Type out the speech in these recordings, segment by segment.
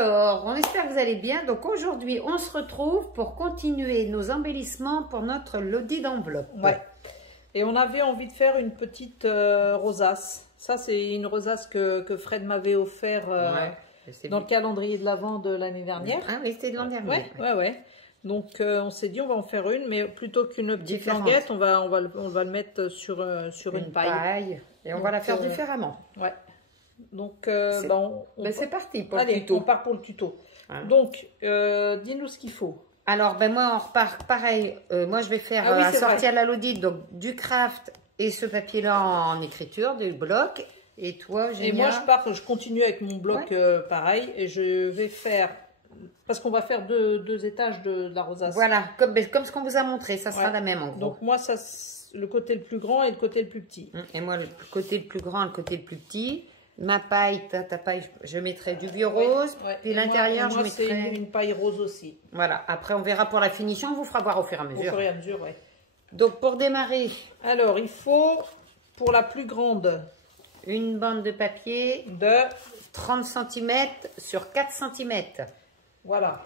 Alors, on espère que vous allez bien. Donc aujourd'hui, on se retrouve pour continuer nos embellissements pour notre lodi d'enveloppe. Ouais. Et on avait envie de faire une petite rosace. Ça, c'est une rosace que Fred m'avait offert dans le calendrier de l'Avent de l'année dernière. Ah oui, c'était de l'an dernier. Ouais. Donc, on s'est dit, on va en faire une, mais plutôt qu'une petite languette, on va le mettre sur une paille. Et on va la faire différemment. Ouais. Donc, c'est parti pour le tuto. On part pour le tuto. Voilà. Donc, dis-nous ce qu'il faut. Alors, moi, on repart pareil. Moi, je vais faire assortir la lodite, donc du craft et ce papier-là en écriture, du bloc. Et toi, Génia? Et moi, je continue avec mon bloc pareil. Et je vais faire, parce qu'on va faire deux étages de la rosace. Voilà, comme ce qu'on vous a montré, ça sera la même en gros. Donc, moi, ça, le côté le plus grand et le côté le plus petit. Et moi, le côté le plus grand et le côté le plus petit. Ma paille, ta paille, je mettrai du vieux rose. Puis l'intérieur, je mettrai une paille rose aussi. Voilà. Après, on verra pour la finition. On vous fera voir au fur et à mesure. Au fur et à mesure, oui. Donc, pour démarrer. Alors, il faut, pour la plus grande, une bande de papier de 30 cm sur 4 cm. Voilà.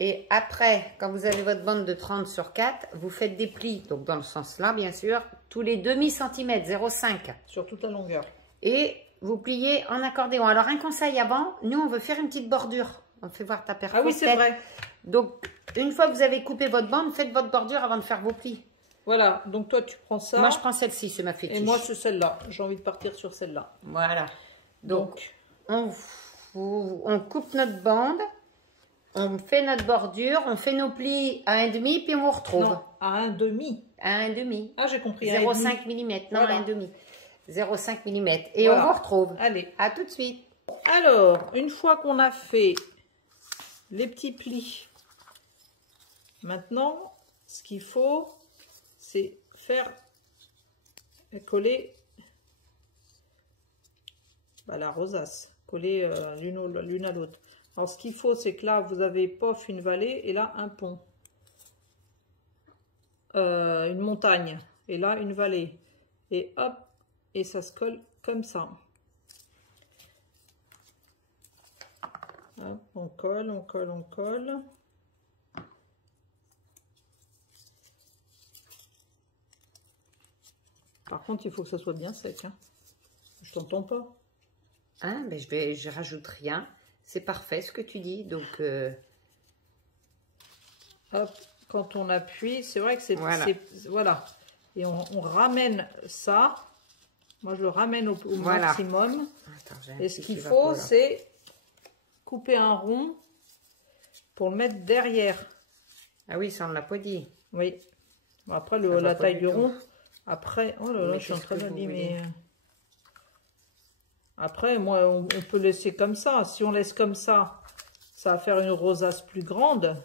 Et après, quand vous avez votre bande de 30 sur 4, vous faites des plis. Donc, dans le sens là, bien sûr, tous les demi-centimètres, 0,5. Sur toute la longueur. Et vous pliez en accordéon. Alors, un conseil avant, nous, on veut faire une petite bordure. On fait voir ta paire. Ah oui, c'est vrai. Donc, une fois que vous avez coupé votre bande, faites votre bordure avant de faire vos plis. Voilà. Donc, toi, tu prends ça. Moi, je prends celle-ci, c'est ma fétiche. Et moi, c'est celle-là. J'ai envie de partir sur celle-là. Voilà. Donc on coupe notre bande. On fait notre bordure. On fait nos plis à 1,5, puis on vous retrouve. Non, à 1,5. À 1,5. Ah, j'ai compris. 0,5 mm. Non, voilà. 1,5. 0,5 mm. Et voilà. On vous retrouve. Allez. À tout de suite. Alors, une fois qu'on a fait les petits plis, maintenant, ce qu'il faut, c'est faire coller la rosace, coller l'une à l'autre. Alors, ce qu'il faut, c'est que là, vous avez pof une vallée et là, un pont. Une montagne. Et là, une vallée. Et hop, et ça se colle comme ça. Hop, on colle, on colle, on colle. Par contre, il faut que ça soit bien sec. Hein. Je t'entends pas. Hein, mais je rajoute rien. C'est parfait ce que tu dis. Donc, hop, quand on appuie, c'est vrai que c'est... Voilà. Et on ramène ça. Moi, je le ramène au maximum. Attends, et ce qu'il faut, c'est couper un rond pour le mettre derrière. Ah oui, ça on ne l'a pas dit. Oui. Bon, après, la taille du rond. Après, oh là là, je suis en train de dire, mais... Après, moi, on peut laisser comme ça. Si on laisse comme ça, ça va faire une rosace plus grande.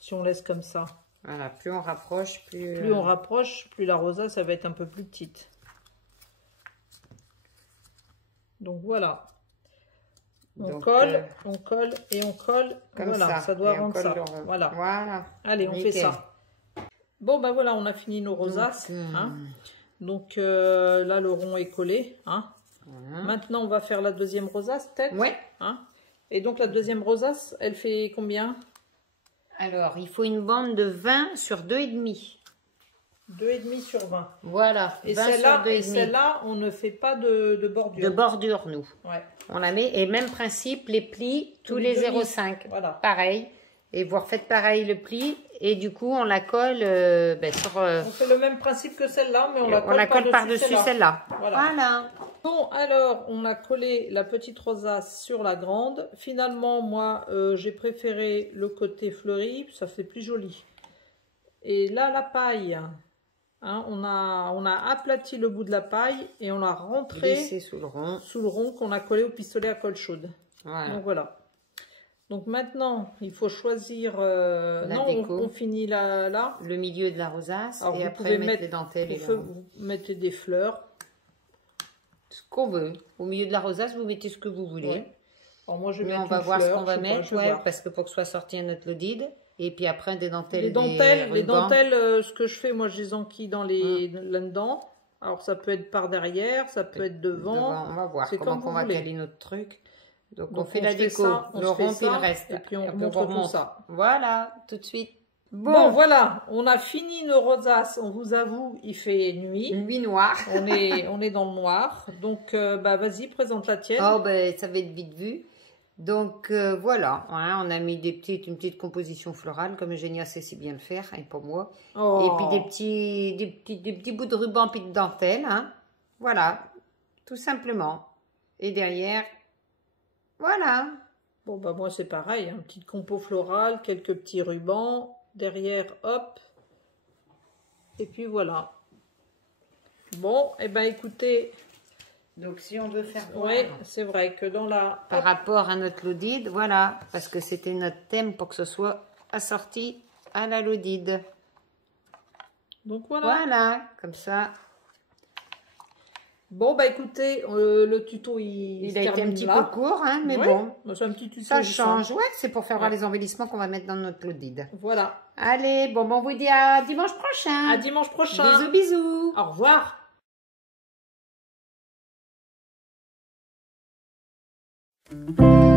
Si on laisse comme ça. Voilà, plus on rapproche, plus on rapproche, plus la rosace, ça va être un peu plus petite. Donc voilà. On colle et on colle. Comme voilà, ça doit rendre ça. Voilà. Allez, on fait ça. Bon, ben voilà, on a fini nos rosaces. Donc là, le rond est collé. Hein. Maintenant, on va faire la deuxième rosace, peut-être. Ouais. Hein. Et donc, la deuxième rosace, elle fait combien? Alors, il faut une bande de 20 sur 2,5. 2,5 sur 20. Voilà. Et celle-là, on ne fait pas de bordure. De bordure, nous. Ouais. On la met. Et même principe, les plis, tous les 0,5. Voilà. Pareil. Et vous refaites pareil le pli. Et du coup, on la colle sur... On fait le même principe que celle-là, mais on la colle par-dessus celle-là. Voilà. Bon, alors, on a collé la petite rosace sur la grande. Finalement, moi, j'ai préféré le côté fleuri. Ça fait plus joli. Et là, la paille... Hein, on a aplati le bout de la paille et on l'a rentré sous le rond qu'on a collé au pistolet à colle chaude. Voilà. Donc voilà. Donc maintenant, il faut choisir... on finit là. Le milieu de la rosace. Alors, et vous après pouvez mettre les dentelles. Vous mettez des fleurs. Ce qu'on veut. Au milieu de la rosace, vous mettez ce que vous voulez. Ouais. Alors moi, je vais on va voir ce qu'on va mettre. Parce que pour que soit sorti notre lodide. Et puis après, des dentelles. Les dentelles, ce que je fais, moi, je les enquille là-dedans. Alors, ça peut être par derrière, ça peut être devant. On va voir comment on va caler notre truc. Donc, on Donc, fait la se fait déco, ça, le rond puis le reste. et puis on Et montre tout ça. Voilà, tout de suite. Bon, voilà, on a fini nos rosaces. On vous avoue, il fait nuit. Nuit noire. on est dans le noir. Donc, bah, vas-y, présente la tienne. Oh, ben, ça va être vite vu. Donc, voilà, hein, on a mis une petite composition florale, comme Eugénia sait si bien le faire, et pour moi. Oh. Et puis des petits bouts de ruban puis de dentelle, hein. Voilà, tout simplement. Et derrière, voilà. Bon, bah, moi, c'est pareil. Un petit compo floral, quelques petits rubans. Derrière, hop. Et puis, voilà. Bon, et ben écoutez... Donc, si on veut faire voir, Oui, c'est vrai que dans la... par rapport à notre Lodide, voilà, parce que c'était notre thème pour que ce soit assorti à la Lodide. Donc, voilà. Voilà, comme ça. Bon, bah écoutez, le tuto, il a été un petit peu court, hein, mais ouais, bon. C'est un petit tuto. Ça change, ouais, c'est pour faire voir Ouais. les embellissements qu'on va mettre dans notre Lodide. Voilà. Allez, bon, on vous dit à dimanche prochain. À dimanche prochain. Bisous, bisous. Au revoir. Thank you.